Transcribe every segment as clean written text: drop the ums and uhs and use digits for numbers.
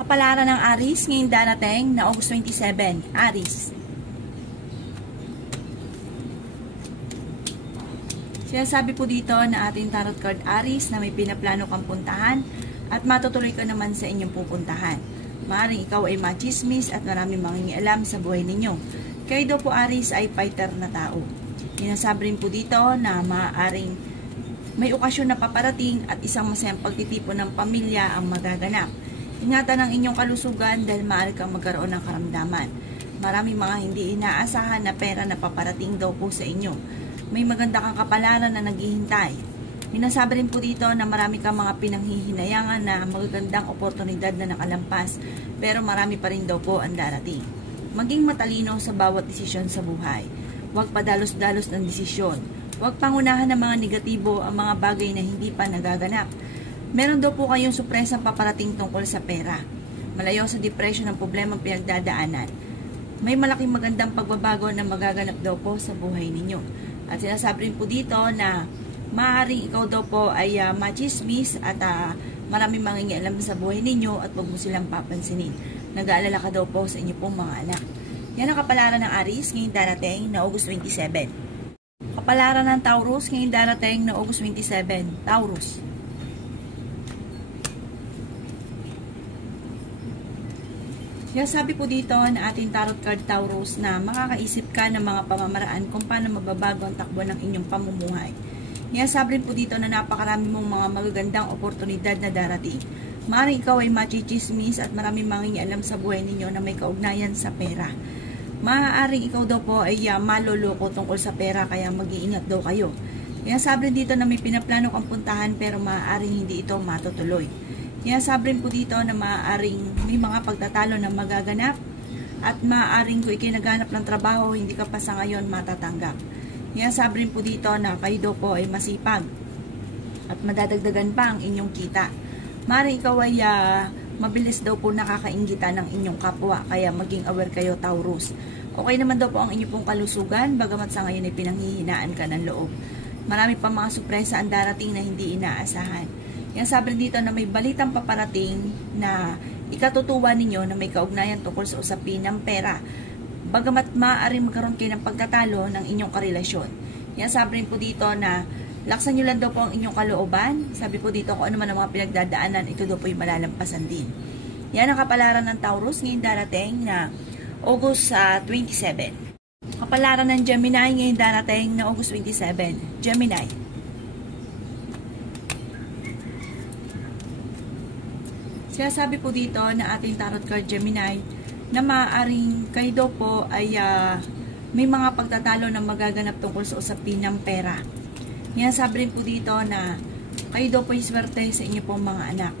Kapalaran ng Aries ngayong darating na August 27. Aries. Sinasabi po dito na ating tarot card Aries na may pinaplano kang puntahan at matutuloy ka naman sa inyong pupuntahan. Maaaring ikaw ay machismis at maraming mangingialam sa buhay ninyo. Kayo daw po Aries ay fighter na tao. Sinasabi rin po dito na maaaring may okasyon na paparating at isang masayang pagtitipon ng pamilya ang magaganap. Ingatan ang inyong kalusugan dahil maaari kang magkaroon ng karamdaman. Maraming mga hindi inaasahan na pera na paparating daw po sa inyo. May maganda kang kapalaran na naghihintay. Sinasabi rin po dito na marami kang mga pinanghihinayangan na magagandang oportunidad na nakalampas, pero marami pa rin daw po ang darating. Maging matalino sa bawat desisyon sa buhay. Huwag padalos-dalos ng desisyon. Huwag pangunahan ng mga negatibo ang mga bagay na hindi pa nagaganap. Meron daw po kayong surpresang paparating tungkol sa pera. Malayo sa depression ang problema pinagdadaanan. May malaking magandang pagbabago na magaganap daw po sa buhay ninyo. At sinasabi rin po dito na maaaring ikaw daw po ay machismis at maraming mangingialam sa buhay ninyo at huwag mo silang papansinin. Nag-aalala ka daw po sa inyo pong mga anak. Yan ang kapalaran ng Aries ngayong darating na August 27. Kapalaran ng Taurus ngayong darating na August 27. Taurus. Kaya sabi po dito na ating tarot card Taurus na makakaisip ka ng mga pamamaraan kung paano mababago ang takbo ng inyong pamumuhay. Kaya sabi rin po dito na napakarami mong mga magagandang oportunidad na darating. Maaaring ikaw ay machismis at maraming mangingialam sa buhay ninyo na may kaugnayan sa pera. Maaaring ikaw daw po ay maloloko tungkol sa pera kaya mag-iingat daw kayo. Kaya sabi rin dito na may pinaplano kang puntahan pero maaaring hindi ito matutuloy. Kaya sabi rin po dito na maaaring may mga pagtatalo na magaganap at maaaring kung ikinaganap ng trabaho, hindi ka pa sa ngayon matatanggap. Kaya sabi rin po dito na kayo daw po ay masipag at madadagdagan pa ang inyong kita. Maaaring ikaw ay mabilis daw po nakakainggitan ng inyong kapwa, kaya maging aware kayo Taurus. Okay naman daw po ang inyong pong kalusugan, bagamat sa ngayon ay pinanghihinaan ka ng loob. Marami pa mga sorpresa ang darating na hindi inaasahan. Yan sabi dito na may balitang paparating na ikatutuwa ninyo na may kaugnayan tungkol sa usapin ng pera. Bagamat maaaring magkaroon kayo ng pagtatalo ng inyong karelasyon. Yan sabi rin po dito na laksan nyo lang daw po ang inyong kalooban. Sabi po dito kung ano man ang mga pinagdadaanan, ito daw po yung malalampasan din. Yan ang kapalaran ng Taurus ngayong darating na August 27. Kapalaran ng Gemini ngayong darating na August 27. Gemini. Sabi po dito na ating tarot card Gemini na maaaring kayo daw po ay may mga pagtatalo na magaganap tungkol sa usapin ng pera. Sabi rin po dito na kayo daw po ay swerte sa inyo pong mga anak.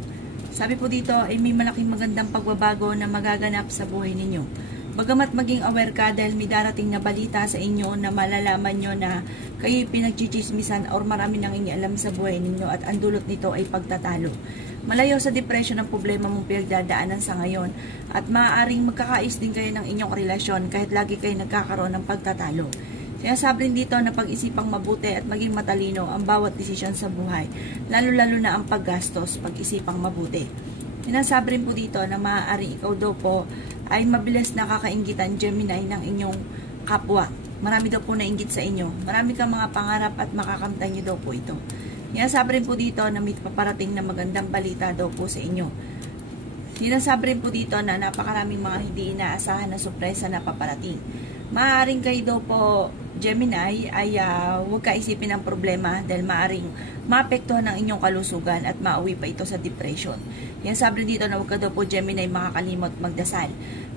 Sabi po dito ay may malaking magandang pagbabago na magaganap sa buhay ninyo. Bagamat maging aware ka dahil may darating na balita sa inyo na malalaman nyo na kayo pinagchichismisan or marami nangingialam sa buhay ninyo at ang dulot nito ay pagtatalo. Malayo sa depression ang problema mong pinagdadaanan sa ngayon at maaaring magkakais din kayo ng inyong relasyon kahit lagi kayo nagkakaroon ng pagtatalo. Sinasabi rin dito na pag-isipang mabuti at maging matalino ang bawat desisyon sa buhay, lalo-lalo na ang paggastos, pag-isipang mabuti. Sinasabi rin po dito na maaaring ikaw daw po ay mabilis nakakainggitan Gemini ng inyong kapwa. Marami daw po nainggit sa inyo. Marami kang mga pangarap at makakamtan nyo daw po ito. Sinasabi rin po dito na may paparating na magandang balita daw po sa inyo. Sinasabi rin po dito na napakaraming mga hindi inaasahan na sorpresa na paparating. Maaaring kayo daw po, Gemini, ay huwag ka isipin ng problema dahil maaaring maapektuhan ang inyong kalusugan at mauwi pa ito sa depression. Sabi rin dito na huwag ka daw po, Gemini, makakalimot magdasal.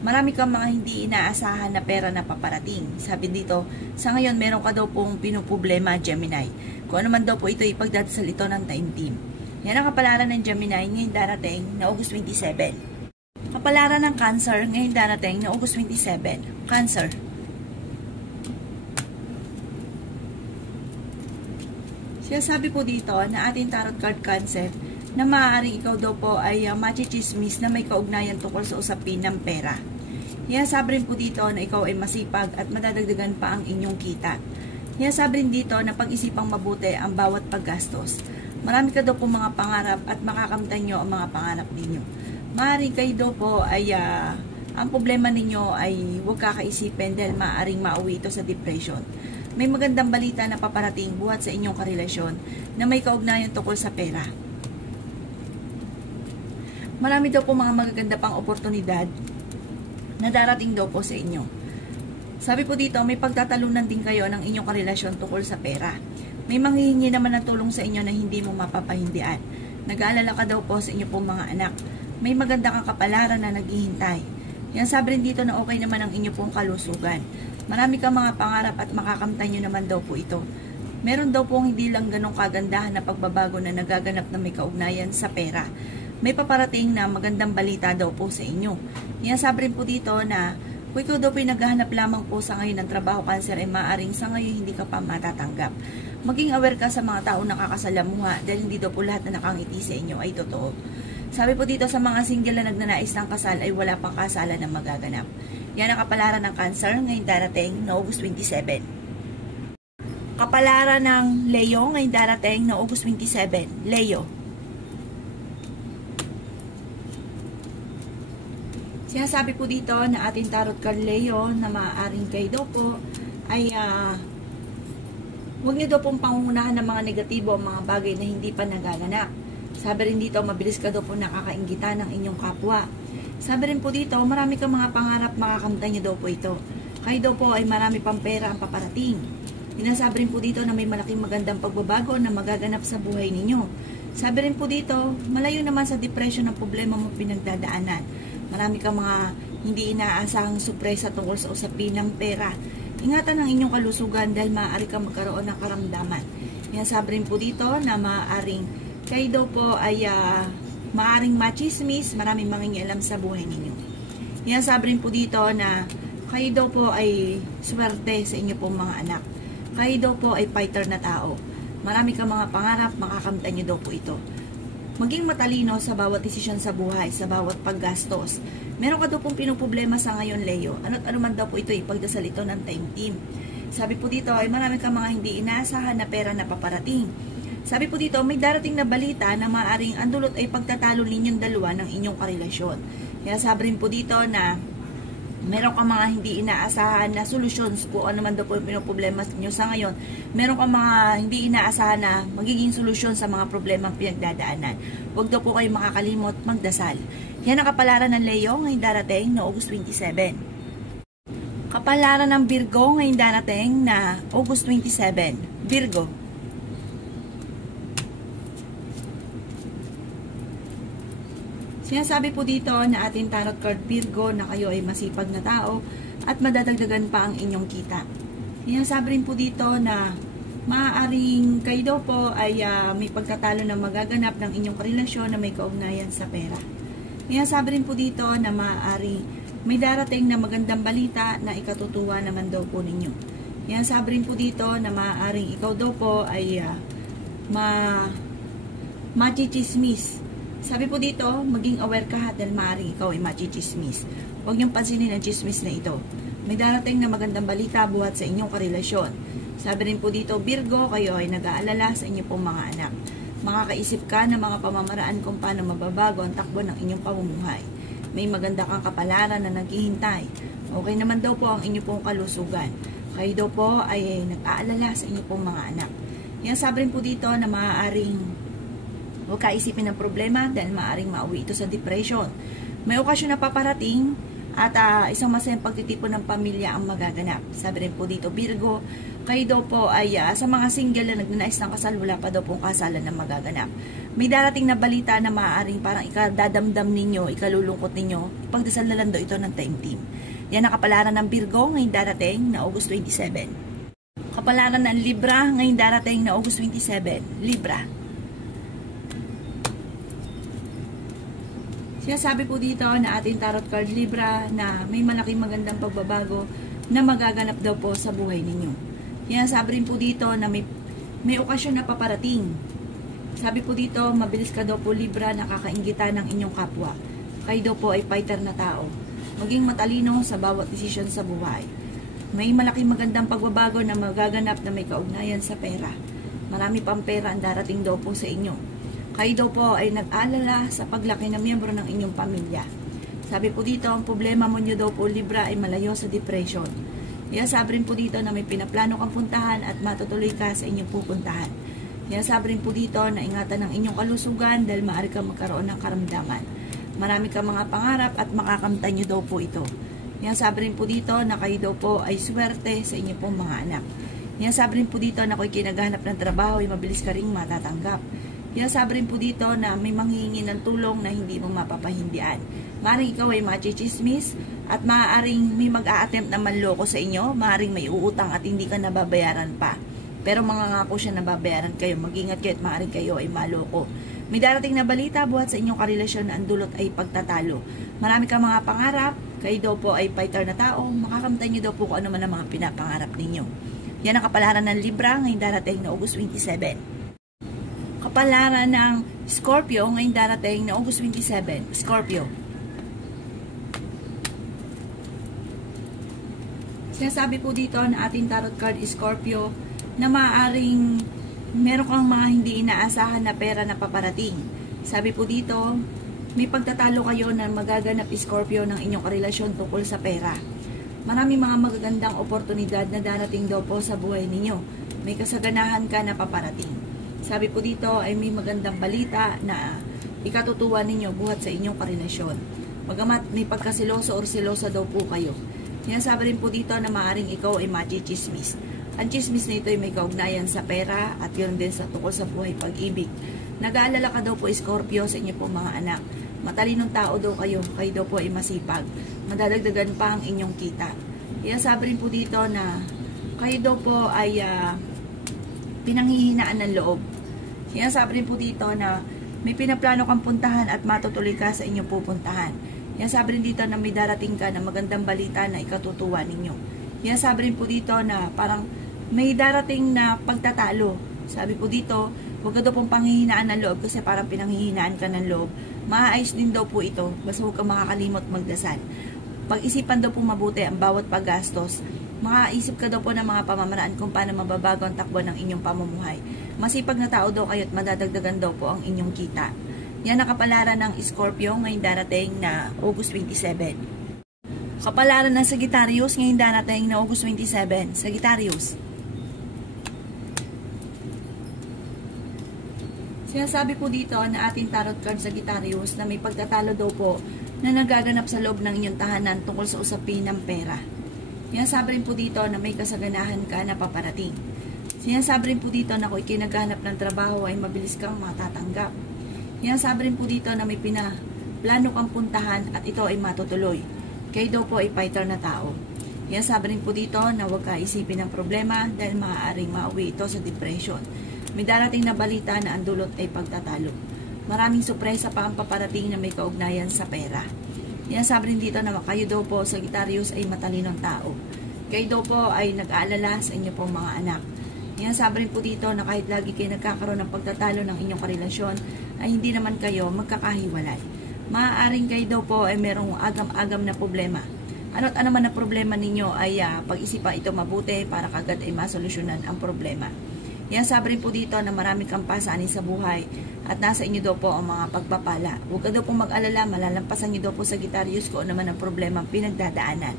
Marami kang mga hindi inaasahan na pera na paparating. Sabi dito, sa ngayon meron ka daw pong pinuproblema, Gemini. Kung ano man daw po ito, ipagdadasal ito ng taimtim. Yan ang kapalaran ng Gemini ngayong darating na August 27. Kapalaran ng Cancer ngayong darating na August 27. Cancer. Sabi po dito na ating tarot card Cancer na maaaring ikaw daw po ay machismis na may kaugnayan tungkol sa usapin ng pera. Sabi rin po dito na ikaw ay masipag at madadagdagan pa ang inyong kita. Sabi rin dito na pag-isipang mabuti ang bawat paggastos. Marami ka daw po mga pangarap at makakamtan nyo ang mga pangarap ninyo. Maaaring kayo daw po ay ang problema ninyo ay huwag kakaisipin dahil maaaring mauwi ito sa depression. May magandang balita na paparating buhat sa inyong karelasyon na may kaugnayan tungkol sa pera. Marami daw po mga magaganda pang oportunidad na darating daw po sa inyo. Sabi po dito, may pagtatalunan din kayo ng inyong karelasyon tungkol sa pera. May manghihingi naman ng tulong sa inyo na hindi mo mapapahindian. Nag-aalala ka daw po sa inyo pong mga anak. May maganda kang kapalaran na naghihintay. Yan sabi rin dito na okay naman ang inyo pong kalusugan. Marami kang mga pangarap at makakamtan nyo naman daw po ito. Meron daw pong hindi lang ganong kagandahan na pagbabago na nagaganap na may kaugnayan sa pera. May paparating na magandang balita daw po sa inyo. Yan sabi rin po dito na kung ikaw daw po naghahanap lamang po sa ngayon ng trabaho, cancer, ay maaaring sa ngayon hindi ka pa matatanggap. Maging aware ka sa mga tao na kakasalamuha dahil hindi daw po lahat na nakangiti sa inyo ay totoo. Sabi po dito sa mga single na nagnanais ng kasal ay wala pang kasalan na magaganap. Yan ang kapalaran ng cancer ngayong darating na August 27. Kapalaran ng Leo ngayong darating na August 27. Leo. Sinasabi po dito na ating tarot card Leo na maaaring kayo daw po ay huwag niyo daw pong pangungunahan ng mga negatibo ang mga bagay na hindi pa nagaganap. Sabi rin dito, mabilis ka daw po nakakainggitan ng inyong kapwa. Sabi rin po dito, marami kang mga pangarap, makakamtan niyo daw po ito. Kayo daw po ay marami pang pera ang paparating. Sinasabi rin po dito na may malaking magandang pagbabago na magaganap sa buhay ninyo. Sabi rin po dito, malayo naman sa depression ang problema mo pinagdadaanan. Marami kang mga hindi inaasahang sorpresa tungkol sa usapin ng pera. Ingatan ang inyong kalusugan dahil maaari kang magkaroon ng karamdaman. Yan sabi rin po dito na maaaring kayo daw po ay maaaring machismis, maraming mangingialam sa buhay ninyo. Yan sabi rin po dito na kayo daw po ay swerte sa inyo pong mga anak. Kayo daw po ay fighter na tao. Marami kang mga pangarap, makakamtan nyo daw po ito. Maging matalino sa bawat desisyon sa buhay, sa bawat paggastos. Meron ka daw pong pinoproblema sa ngayon, Leo. Ano't ano man daw po ito, ipagdasal ito ng time team. Sabi po dito ay marami kang mga hindi inaasahan na pera na paparating. Sabi po dito, may darating na balita na maaaring ang dulot ay pagtatalo ninyong dalawa ng inyong karelasyon. Kaya sabi rin po dito na meron kang mga hindi inaasahan na solutions kung ano man daw po yung pinoproblema nyo sa ngayon. Meron kang mga hindi inaasahan na magiging solusyon sa mga problema pinagdadaanan. Huwag daw po kayo makakalimot magdasal. Yan ang kapalaran ng Leo ngayong darating na August 27. Kapalaran ng Virgo ngayong darating na August 27. Virgo. Sinasabi po dito na ating tarot card Virgo na kayo ay masipag na tao at madadagdagan pa ang inyong kita. Sinasabi rin po dito na maaaring kayo daw po ay may pagtatalo na magaganap ng inyong karelasyon na may kaugnayan sa pera. Sinasabi rin po dito na maaaring may darating na magandang balita na ikatutuwa naman daw po ninyo. Sinasabi rin po dito na maaaring ikaw daw po ay machichismis. Sabi po dito, maging aware ka dahil maaaring ikaw ay machichismis. Huwag niyong pansinin ang chismis na ito. May darating na magandang balita buhat sa inyong karelasyon. Sabi rin po dito, Virgo, kayo ay nag-aalala sa inyong pong mga anak. Makakaisip ka ng mga pamamaraan kung paano mababago ang takbo ng inyong pamumuhay. May maganda kang kapalaran na naghihintay. Okay naman daw po ang inyong pong kalusugan. Kayo daw po ay nag-aalala sa inyong pong mga anak. Yan sabi rin po dito na maaaring huwag kaisipin ng problema dahil maaaring mauwi ito sa depression. May okasyon na paparating at isang masayang pagtitipon ng pamilya ang magaganap. Sabi rin po dito, Virgo, kayo daw po ay sa mga single na nagnanais ng kasal, wala pa daw pong kasalan na magaganap. May darating na balita na maaaring parang ikadadamdam ninyo, ikalulungkot ninyo, ipagdasal na lang daw ito ng time team. Yan ang kapalaran ng Virgo ngayong darating na August 27. Kapalaran ng Libra ngayong darating na August 27. Libra. Sinasabi po dito na ating tarot card Libra na may malaking magandang pagbabago na magaganap daw po sa buhay ninyo. Sinasabi rin po dito na may okasyon na paparating. Sabi po dito, mabilis ka daw po Libra, nakakainggitan ng inyong kapwa. Kayo daw po ay fighter na tao. Maging matalino sa bawat desisyon sa buhay. May malaking magandang pagbabago na magaganap na may kaugnayan sa pera. Marami pang pera ang darating daw po sa inyo. Kayo daw po ay nag-alala sa paglaki ng miyembro ng inyong pamilya. Sabi po dito, ang problema mo nyo daw po Libra ay malayo sa depression. Sabi rin po dito na may pinaplano kang puntahan at matutuloy ka sa inyong pupuntahan. Sabi rin po dito na ingatan ng inyong kalusugan dahil maaari kang magkaroon ng karamdaman. Marami kang mga pangarap at makakamtan nyo daw po ito. Sabi rin po dito na kayo daw po ay swerte sa inyong pong mga anak. Sabi rin po dito na kung kinaghanap ng trabaho ay mabilis ka rin matatanggap. Sabi rin po dito na may manghihingi ng tulong na hindi mo mapapahindian. Maaaring ikaw ay machichismis at maaaring may mag-a-attempt na manloko sa inyo. Maaaring may uutang at hindi ka nababayaran pa. Pero mangangako siya na babayaran kayo. Mag-ingat kayo at maaaring kayo ay maloko. May darating na balita buhat sa inyong karelasyon na ang dulot ay pagtatalo. Marami kang mga pangarap. Kayo daw po ay fighter na tao. Makakamtan nyo daw po kung ano man ang mga pinapangarap ninyo. Yan ang kapalaran ng Libra ngayong darating na August 27. Kapalaran ng Scorpio ngayong darating na August 27. Scorpio. Sinasabi po dito na ating tarot card Scorpio na maaaring meron kang mga hindi inaasahan na pera na paparating. Sabi po dito, may pagtatalo kayo na magaganap Scorpio ng inyong karelasyon tungkol sa pera. Marami mga magagandang oportunidad na darating daw po sa buhay ninyo. May kasaganahan ka na paparating. Sabi po dito ay may magandang balita na ikatutuwa ninyo buhat sa inyong karelasyon. Bagamat may pagkasiloso or silosa daw po kayo. Sabi rin po dito na maaaring ikaw ay machichismis. Ang chismis na ito ay may kaugnayan sa pera at yun din sa tungkol sa buhay pag-ibig. Nag-aalala ka daw po Scorpio sa inyo pong mga anak. Matalinong tao daw kayo daw po ay masipag. Madadagdagan pa ang inyong kita. Sabi rin po dito na kayo daw po ay pinanghihinaan ng loob. Sabi rin po dito na may pinaplano kang puntahan at matutuloy ka sa inyong pupuntahan. Sabi rin dito na may darating ka na magandang balita na ikatutuwa ninyo. Sabi rin po dito na parang may darating na pagtatalo. Sabi po dito, huwag ka daw pong panghihinaan ng loob kasi parang pinanghihinaan ka ng loob. Maayos din daw po ito, basta huwag ka makakalimot magdasal. Pag-isipan daw po mabuti ang bawat paggastos. Makaisip ka daw po ng mga pamamaraan kung paano mababago ang takbo ng inyong pamumuhay. Masipag na tao daw kayo at madadagdagan daw po ang inyong kita. Yan ang kapalaran ng Scorpio ngayong darating na August 27. Kapalaran ng Sagittarius ngayong darating na August 27. Sagittarius. Sinasabi po dito na ating tarot card Sagittarius na may pagtatalo daw po na nagaganap sa loob ng inyong tahanan tungkol sa usapin ng pera. Sinasabi rin po dito na may kasaganahan ka na paparating. Sinasabi rin po dito na kung ikinaghanap ng trabaho ay mabilis kang matatanggap. Sinasabi rin po dito na may pinaplano kang puntahan at ito ay matutuloy. Kayo daw po ay fighter na tao. Sinasabi rin po dito na huwag ka isipin ng problema dahil maaaring mauwi ito sa depression. May darating na balita na ang dulot ay pagtatalo. Maraming sorpresa pa ang paparating na may kaugnayan sa pera. Sabi rin dito na kayo daw po, Sagittarius, ay matalinong tao. Kayo daw po ay nag-aalala sa inyo pong mga anak. Sabi rin po dito na kahit lagi kayo nagkakaroon ng pagtatalo ng inyong karelasyon, ay hindi naman kayo magkakahiwalay. Maaaring kayo daw po ay merong agam-agam na problema. Ano't ano man na problema ninyo ay pag-isipan ito mabuti para kagad ay masolusyonan ang problema. Sabi rin po dito na marami kang pasanin sa buhay at nasa inyo daw po ang mga pagpapala. Huwag ka daw pong mag-alala, malalampasan nyo daw po sa Sagittarius kung ano naman ang problema ang pinagdadaanan.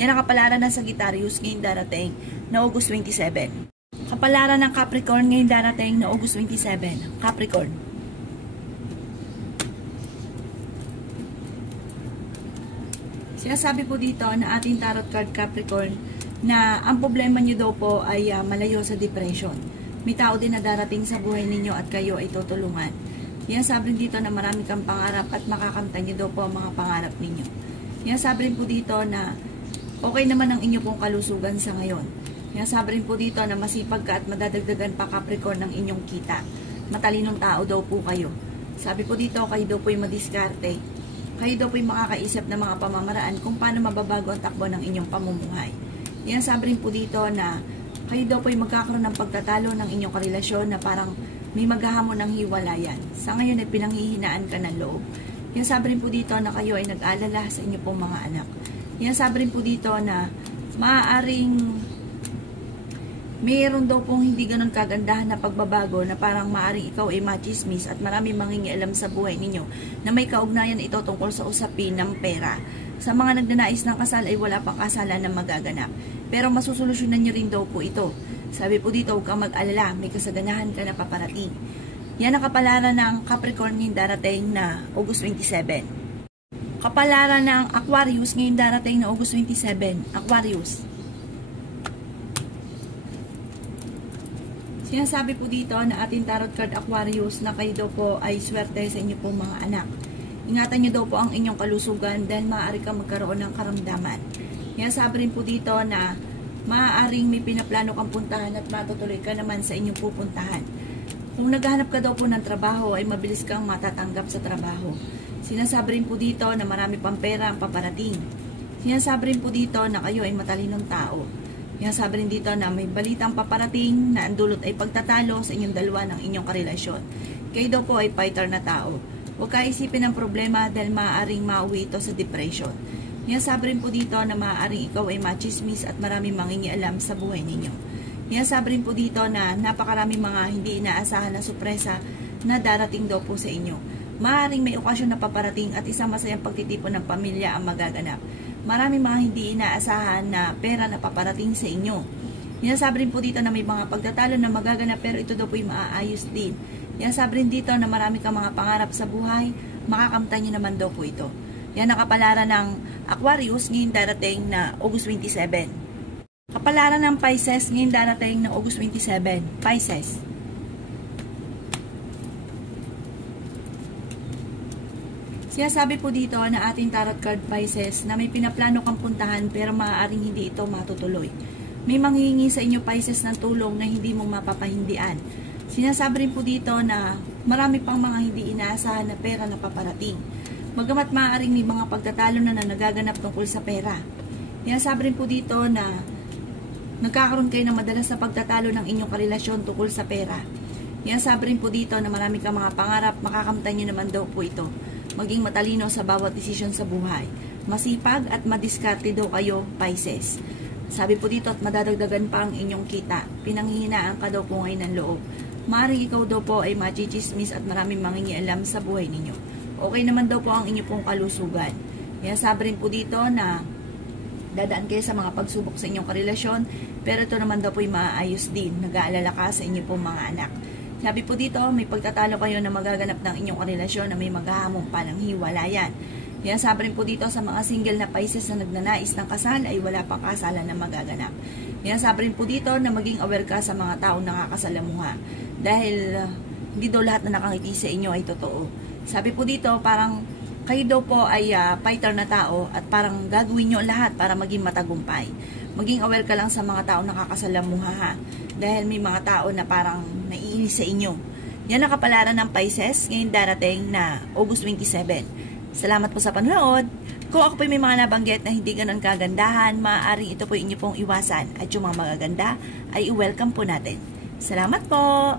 Yan ang kapalaran ng Sagittarius ngayong darating na August 27. Kapalaran ng Capricorn ngayong darating na August 27. Capricorn. Sinasabi po dito na ating tarot card Capricorn na ang problema nyo daw po ay malayo sa depression. May tao din na darating sa buhay ninyo at kayo ay tutulungan. Sabi rin dito na marami kang pangarap at makakamtan nyo daw po ang mga pangarap ninyo. Sabi rin po dito na okay naman ang inyo pong kalusugan sa ngayon. Sabi rin po dito na masipag ka at madadagdagan pa Capricorn ng inyong kita. Matalinong tao daw po kayo. Sabi po dito, kayo daw po ay madiskarte. Kayo daw po ay makakaisip ng mga pamamaraan kung paano mababago ang takbo ng inyong pamumuhay. Sabi rin po dito na kayo daw po ay magkakaroon ng pagtatalo ng inyong karelasyon na parang may maghahamon ng hiwalayan. Sa ngayon ay pinanghihinaan ka ng loob. Sabi rin po dito na kayo ay nag-alala sa inyo pong mga anak. Sabi rin po dito na maaaring Mayroon daw pong hindi ganun kagandahan na pagbabago na parang maaring ikaw ay machismis at marami mangingialam sa buhay ninyo na may kaugnayan ito tungkol sa usapin ng pera. Sa mga nagnanais ng kasal ay wala pang kasalan na magaganap. Pero masusolusyonan nyo rin daw po ito. Sabi po dito, huwag kang mag-alala, may kasaganahan ka na paparating. Yan ang kapalaran ng Capricorn ngayong darating na August 27. Kapalaran ng Aquarius ngayong darating na August 27. Aquarius. Sinasabi po dito na ating tarot card Aquarius na kayo daw po ay swerte sa inyo pong mga anak. Ingatan nyo daw po ang inyong kalusugan dahil maaari kang magkaroon ng karamdaman. Sinasabi rin po dito na maaaring may pinaplano kang puntahan at matutuloy ka naman sa inyong pupuntahan. Kung naghahanap ka daw po ng trabaho ay mabilis kang matatanggap sa trabaho. Sinasabi rin po dito na marami pang pera ang paparating. Sinasabi rin po dito na kayo ay matalinong tao. Sinasabi rin dito na may balitang paparating na ang dulot ay pagtatalo sa inyong dalawa ng inyong karelasyon. Kayo daw po ay fighter na tao. Huwag ka isipin ng problema dahil maaaring mauwi ito sa depression. Sinasabi rin po dito na maaaring ikaw ay machismis at maraming mangingialam sa buhay ninyo. Sinasabi rin po dito na napakaraming mga hindi inaasahan na sorpresa na darating daw po sa inyo. Maaaring may okasyon na paparating at isang masayang pagtitipon ng pamilya ang magaganap. Maraming mga hindi inaasahan na pera na paparating sa inyo. Sinasabi rin po dito na may mga pagtatalo na magaganap pero ito daw po ay maaayos din. Sinasabi rin dito na marami kang mga pangarap sa buhay, makakamtan nyo naman daw po ito. Yan ang kapalaran ng Aquarius ngayong darating na August 27. Kapalaran ng Pisces ngayong darating na August 27. Pisces. Sinasabi po dito na ating tarot card Pisces na may pinaplano kang puntahan pero maaaring hindi ito matutuloy. May manghihingi sa inyo Pisces ng tulong na hindi mo mapapahindian. Sinasabi rin po dito na marami pang mga hindi inaasahan na pera na paparating. Bagamat maaaring may mga pagtatalo na nagaganap tungkol sa pera. Sinasabi rin po dito na nagkakaroon kayo ng madalas na pagtatalo ng inyong karelasyon tungkol sa pera. Sinasabi rin po dito na marami kang mga pangarap, makakamtan nyo naman daw po ito. Maging matalino sa bawat desisyon sa buhay. Masipag at madiskarte daw kayo, Pisces. Sabi po dito at madadagdagan pa ang inyong kita. Pinanghihinaan ka daw po ngayon ng loob. Maaaring ikaw daw po ay machismis at maraming mangingialam sa buhay ninyo. Okay naman daw po ang inyong pong kalusugan. Sabi rin po dito na dadaan kayo sa mga pagsubok sa inyong karelasyon, pero ito naman daw po ay maayos din. Nag-aalala ka sa inyong pong mga anak. Sabi po dito, may pagtatalo kayo na magaganap ng inyong karelasyon na may maghahamong palang hiwalayan. Sabi rin po dito sa mga single na Pisces na nagnanais ng kasal ay wala pang kasalan na magaganap. Sabi rin po dito na maging aware ka sa mga taong nakakasalamuha. Dahil hindi daw lahat na nakangiti sa inyo ay totoo. Sabi po dito, parang kayo daw po ay fighter na tao at parang gagawin nyo lahat para maging matagumpay. Maging aware ka lang sa mga taong nakakasalamuha ha. Dahil may mga tao na parang naiinis sa inyo. Yan ang kapalaran ng Pisces ngayong darating na August 27. Salamat po sa panonood. Kung ako po may mga nabanggit na hindi ganon kagandahan, maaaring ito po inyo pong iwasan at yung mga magaganda ay i-welcome po natin. Salamat po!